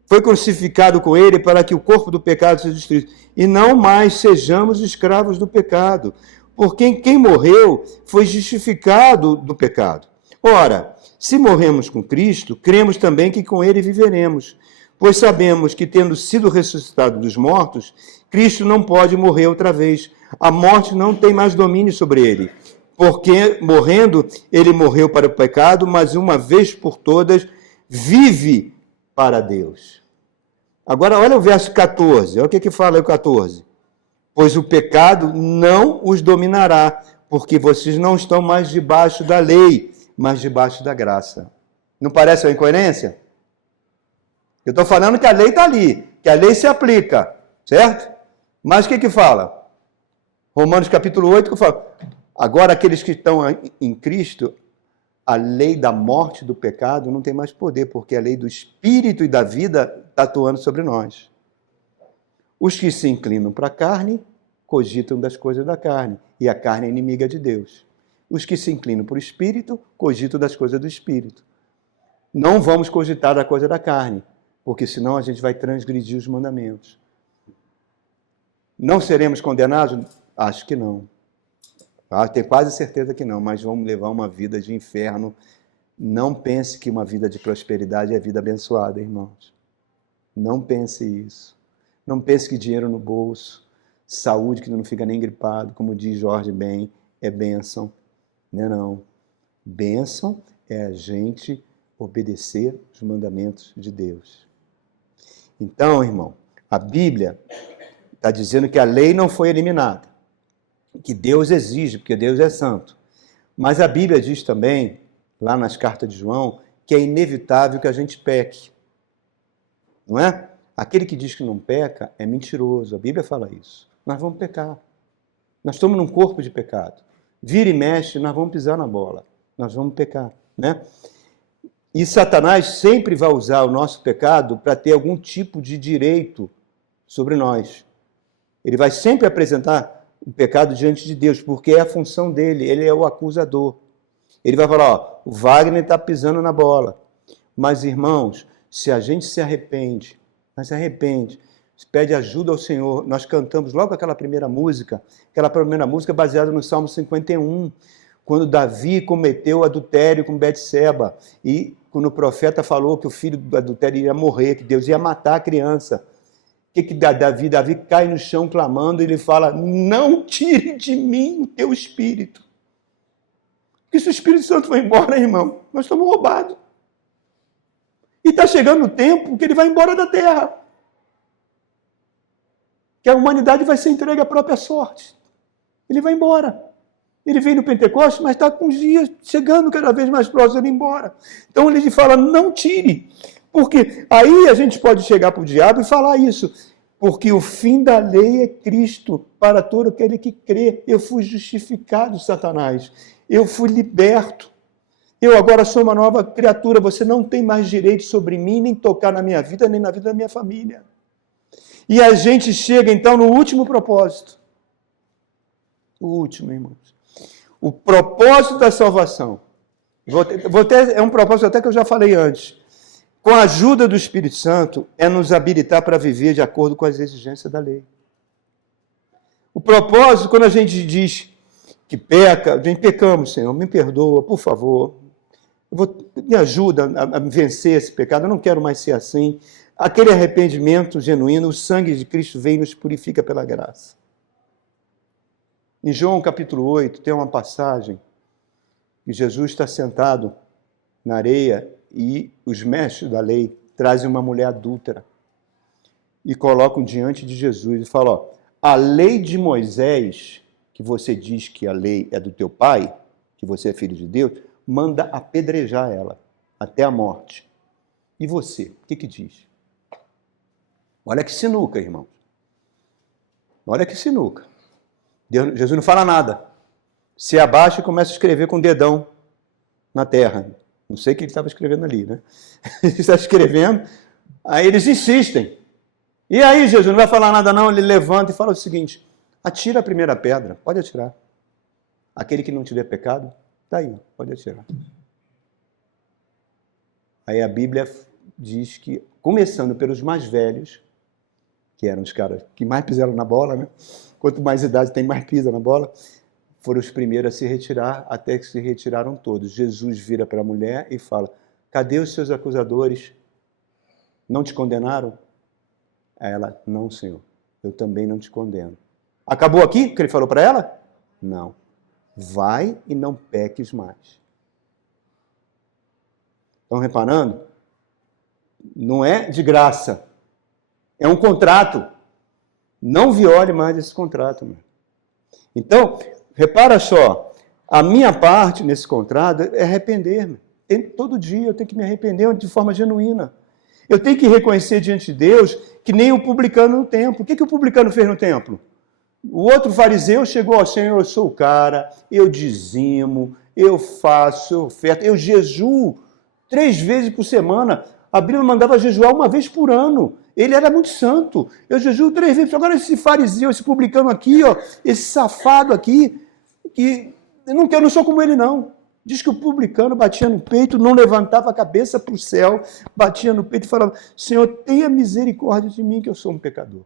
Foi crucificado com ele para que o corpo do pecado seja destruído. E não mais sejamos escravos do pecado. Porque quem morreu foi justificado do pecado. Ora, se morremos com Cristo, cremos também que com ele viveremos. Pois sabemos que, tendo sido ressuscitado dos mortos, Cristo não pode morrer outra vez. A morte não tem mais domínio sobre ele. Porque, morrendo, ele morreu para o pecado, mas uma vez por todas, vive para Deus. Agora, olha o verso 14. Olha o que fala aí o 14. Pois o pecado não os dominará, porque vocês não estão mais debaixo da lei, mas debaixo da graça. Não parece uma incoerência? Eu estou falando que a lei está ali, que a lei se aplica, certo? Mas o que fala? Romanos capítulo 8, que fala, agora aqueles que estão em Cristo, a lei da morte do pecado não tem mais poder, porque a lei do espírito e da vida está atuando sobre nós. Os que se inclinam para a carne, cogitam das coisas da carne, e a carne é inimiga de Deus. Os que se inclinam para o espírito, cogitam das coisas do espírito. Não vamos cogitar da coisa da carne, porque senão a gente vai transgredir os mandamentos. Não seremos condenados? Acho que não. Tenho quase certeza que não, mas vamos levar uma vida de inferno. Não pense que uma vida de prosperidade é vida abençoada, irmãos. Não pense isso. Não pense que dinheiro no bolso, saúde que não fica nem gripado, como diz Jorge Ben, é bênção. Não é não. Bênção é a gente obedecer os mandamentos de Deus. Então, irmão, a Bíblia está dizendo que a lei não foi eliminada, que Deus exige, porque Deus é santo. Mas a Bíblia diz também, lá nas cartas de João, que é inevitável que a gente peque. Não é? Aquele que diz que não peca é mentiroso. A Bíblia fala isso. Nós vamos pecar. Nós estamos num corpo de pecado. Vira e mexe, nós vamos pisar na bola. Nós vamos pecar, né? E Satanás sempre vai usar o nosso pecado para ter algum tipo de direito sobre nós. Ele vai sempre apresentar o pecado diante de Deus, porque é a função dele, ele é o acusador. Ele vai falar, o Wagner está pisando na bola. Mas, irmãos, se a gente se arrepende, pede ajuda ao Senhor, nós cantamos logo aquela primeira música baseada no Salmo 51, quando Davi cometeu adultério com Betseba, e quando o profeta falou que o filho do adultério ia morrer, que Deus ia matar a criança. O que Davi cai no chão clamando e ele fala, não tire de mim o teu espírito. Porque se o Espírito Santo vai embora, irmão, nós estamos roubados. E está chegando o tempo que ele vai embora da terra. Que a humanidade vai ser entregue à própria sorte. Ele vai embora. Ele vem no Pentecostes, mas está com os dias chegando cada vez mais próximo de ir embora. Então ele fala, não tire. Porque aí a gente pode chegar para o diabo e falar isso. Porque o fim da lei é Cristo para todo aquele que crê. Eu fui justificado, Satanás. Eu fui liberto. Eu agora sou uma nova criatura. Você não tem mais direito sobre mim, nem tocar na minha vida, nem na vida da minha família. E a gente chega, então, no último propósito. O último, irmãos. O propósito da salvação. É um propósito até que eu já falei antes. Com a ajuda do Espírito Santo, é nos habilitar para viver de acordo com as exigências da lei. O propósito, quando a gente diz que peca, a gente pecamos, Senhor, me perdoa, por favor. Me ajuda a vencer esse pecado, eu não quero mais ser assim. Aquele arrependimento genuíno, o sangue de Cristo vem e nos purifica pela graça. Em João capítulo 8, tem uma passagem que Jesus está sentado na areia e os mestres da lei trazem uma mulher adúltera e colocam diante de Jesus e falam, a lei de Moisés que você diz que a lei é do teu pai, que você é filho de Deus, manda apedrejar ela até a morte. E você, o que diz? Olha que sinuca, irmão. Olha que sinuca. Jesus não fala nada. Se abaixa e começa a escrever com o dedão na terra. Não sei o que ele estava escrevendo ali, né? Ele está escrevendo, aí eles insistem. E aí, Jesus não vai falar nada não, ele levanta e fala o seguinte: atira a primeira pedra, pode atirar. Aquele que não tiver pecado, está aí, pode atirar. Aí a Bíblia diz que, começando pelos mais velhos, que eram os caras que mais pisaram na bola, né? Quanto mais idade tem, mais pisa na bola, foram os primeiros a se retirar, até que se retiraram todos. Jesus vira para a mulher e fala: cadê os seus acusadores? Não te condenaram? Aí ela: não, Senhor, eu também não te condeno. Acabou aqui o que ele falou para ela? Não. Vai e não peques mais. Estão reparando? Não é de graça. É um contrato. Não viole mais esse contrato. Meu. Então, repara só, a minha parte nesse contrato é arrepender-me. Todo dia eu tenho que me arrepender de forma genuína. Eu tenho que reconhecer diante de Deus que nem o publicano no templo. O que o publicano fez no templo? O outro fariseu chegou ao Senhor: eu sou o cara, eu dizimo, eu faço, eu oferto, eu jejuo 3 vezes por semana. A Bíblia mandava jejuar 1 vez por ano. Ele era muito santo. Eu jejuo 3 vezes. Agora esse fariseu, esse publicano aqui, ó, esse safado aqui, que eu não sou como ele não. Diz que o publicano batia no peito, não levantava a cabeça para o céu, batia no peito e falava: Senhor, tenha misericórdia de mim, que eu sou um pecador. O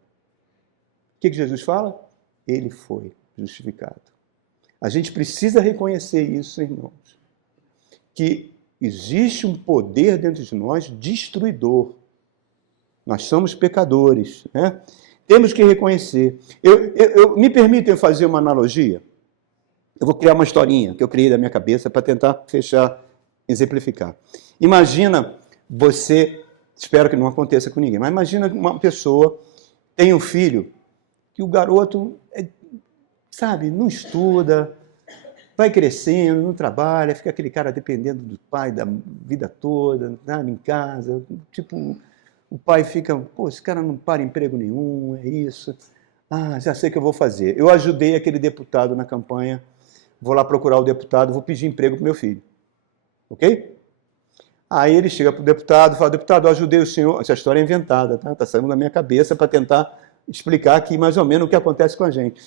que Jesus fala? Ele foi justificado. A gente precisa reconhecer isso, irmãos, que existe um poder dentro de nós destruidor. Nós somos pecadores, né? Temos que reconhecer. Me permitem fazer uma analogia? Eu vou criar uma historinha que eu criei da minha cabeça para tentar fechar, exemplificar. Imagina você, espero que não aconteça com ninguém, mas imagina uma pessoa tem um filho que o garoto, sabe, não estuda, vai crescendo, não trabalha, fica aquele cara dependendo do pai da vida toda, sabe, em casa, tipo, o pai fica: pô, esse cara não para emprego nenhum, é isso. Ah, já sei o que eu vou fazer. Eu ajudei aquele deputado na campanha, vou lá procurar o deputado, vou pedir emprego para o meu filho. Ok? Aí ele chega para o deputado e fala: deputado, eu ajudei o senhor. Essa história é inventada, tá? Está saindo da minha cabeça para tentar explicar aqui mais ou menos o que acontece com a gente.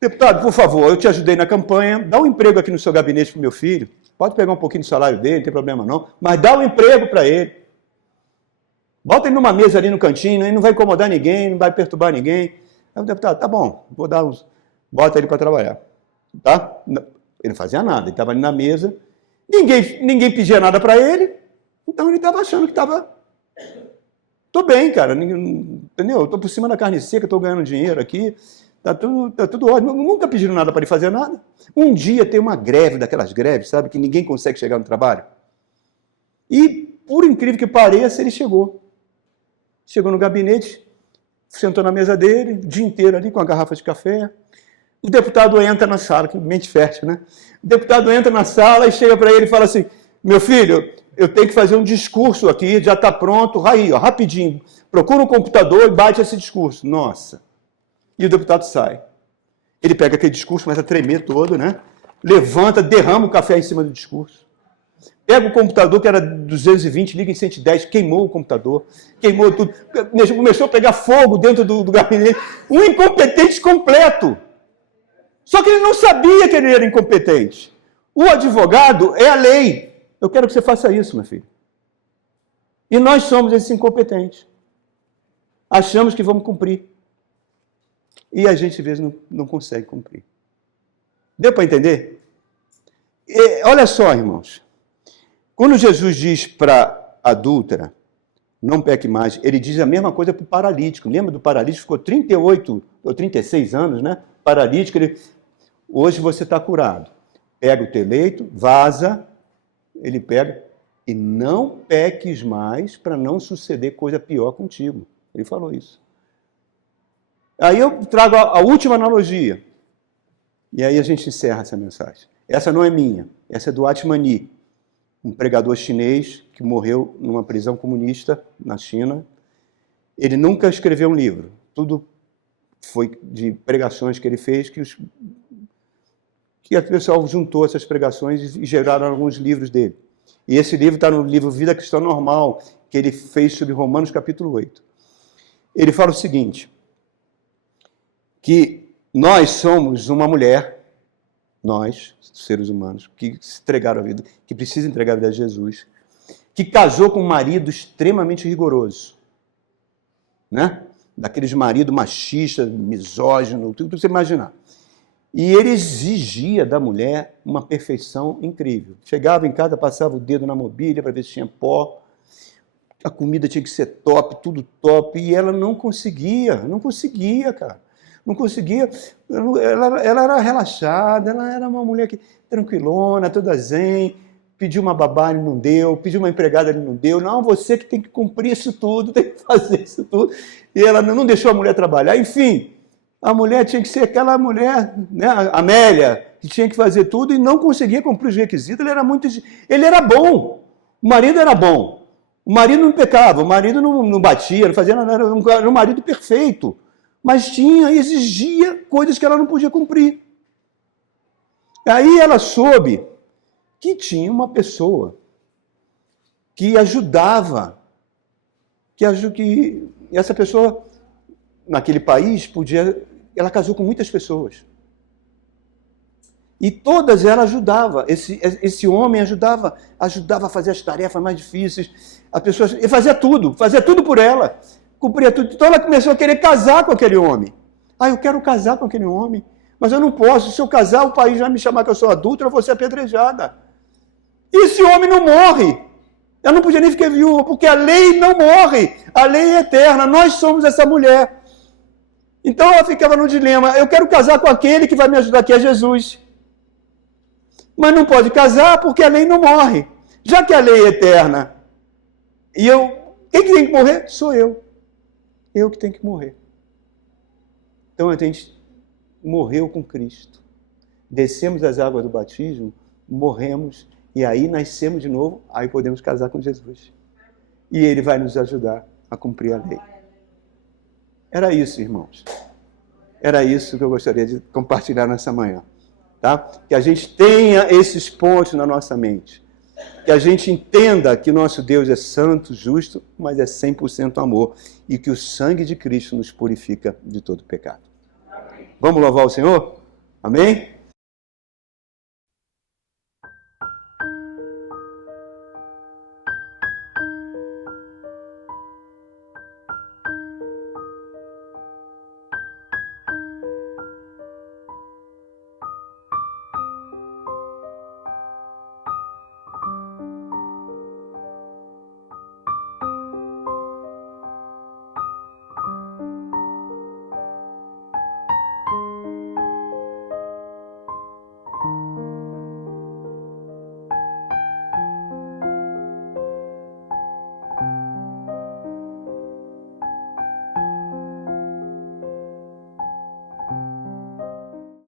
Deputado, por favor, eu te ajudei na campanha, dá um emprego aqui no seu gabinete para o meu filho. Pode pegar um pouquinho do salário dele, não tem problema não, mas dá um emprego para ele. Bota ele numa mesa ali no cantinho, ele não vai incomodar ninguém, não vai perturbar ninguém. Aí o deputado: tá bom, vou dar uns... Bota ele para trabalhar. Tá? Ele não fazia nada, ele estava ali na mesa, ninguém pedia nada para ele, então ele estava achando que estava... Tô bem, cara, entendeu? Eu tô por cima da carne seca, tô ganhando dinheiro aqui, tá tudo ótimo. Nunca pediram nada para ele fazer nada. Um dia tem uma greve, daquelas greves, sabe, que ninguém consegue chegar no trabalho. E, por incrível que pareça, ele chegou. Chegou no gabinete, sentou na mesa dele, o dia inteiro ali com a garrafa de café. O deputado entra na sala, que mente fértil, né? O deputado entra na sala e chega para ele e fala assim: meu filho, eu tenho que fazer um discurso aqui, já está pronto, aí, ó, rapidinho, procura um computador e bate esse discurso. Nossa! E o deputado sai. Ele pega aquele discurso, começa a tremer todo, né? Levanta, derrama o café em cima do discurso. Pega o computador, que era 220, liga em 110, queimou o computador, queimou tudo, começou a pegar fogo dentro do gabinete. Um incompetente completo. Só que ele não sabia que ele era incompetente. O advogado é a lei. Eu quero que você faça isso, meu filho. E nós somos esses incompetentes. Achamos que vamos cumprir. E a gente, às vezes, não consegue cumprir. Deu para entender? Olha só, irmãos. Quando Jesus diz para a adúltera: não peque mais, ele diz a mesma coisa para o paralítico. Lembra do paralítico? Ficou 38 ou 36 anos, né? Paralítico, hoje você está curado. Pega o teu leito, vaza, ele pega, e não peques mais para não suceder coisa pior contigo. Ele falou isso. Aí eu trago a última analogia. E aí a gente encerra essa mensagem. Essa não é minha, essa é do Atmani, um pregador chinês que morreu numa prisão comunista na China. Ele nunca escreveu um livro, tudo foi de pregações que ele fez, que o pessoal juntou essas pregações e geraram alguns livros dele. E esse livro está no livro Vida Cristã Normal, que ele fez sobre Romanos capítulo 8. Ele fala o seguinte, que nós somos uma mulher, nós, seres humanos, que se entregaram a vida, que precisam entregar a vida a Jesus, que casou com um marido extremamente rigoroso, né? Daqueles maridos machistas, misóginos, tudo que você imaginar. E ele exigia da mulher uma perfeição incrível. Chegava em casa, passava o dedo na mobília para ver se tinha pó, a comida tinha que ser top, tudo top, e ela não conseguia, cara. Não conseguia, ela era relaxada, ela era uma mulher tranquilona, toda zen, pediu uma babá, ele não deu, pediu uma empregada, ele não deu, não, você que tem que cumprir isso tudo, tem que fazer isso tudo, e ela não deixou a mulher trabalhar, enfim, a mulher tinha que ser aquela mulher, né, a Amélia, que tinha que fazer tudo e não conseguia cumprir os requisitos, ele era bom, o marido era bom, o marido não pecava, o marido não batia, não fazia nada, era um marido perfeito, mas exigia coisas que ela não podia cumprir. Aí ela soube que tinha uma pessoa que ajudava, que essa pessoa, naquele país, ela casou com muitas pessoas. E todas elas ajudavam, esse homem ajudava a fazer as tarefas mais difíceis, ele fazia tudo por ela. Cumpria tudo. Então ela começou a querer casar com aquele homem. Eu quero casar com aquele homem, mas eu não posso. Se eu casar, o país vai me chamar que eu sou adúltera, eu vou ser apedrejada. E esse homem não morre. Ela não podia nem ficar viúva, porque a lei não morre. A lei é eterna. Nós somos essa mulher. Então ela ficava no dilema. Eu quero casar com aquele que vai me ajudar, que é Jesus. Mas não pode casar porque a lei não morre. Já que a lei é eterna, quem que tem que morrer? Sou eu. Eu que tenho que morrer. Então a gente morreu com Cristo. Descemos as águas do batismo, morremos, e aí nascemos de novo, aí podemos casar com Jesus. E Ele vai nos ajudar a cumprir a lei. Era isso, irmãos. Era isso que eu gostaria de compartilhar nessa manhã. Tá? Que a gente tenha esses pontos na nossa mente. Que a gente entenda que nosso Deus é santo, justo, mas é 100% amor. E que o sangue de Cristo nos purifica de todo pecado. Amém. Vamos louvar o Senhor? Amém?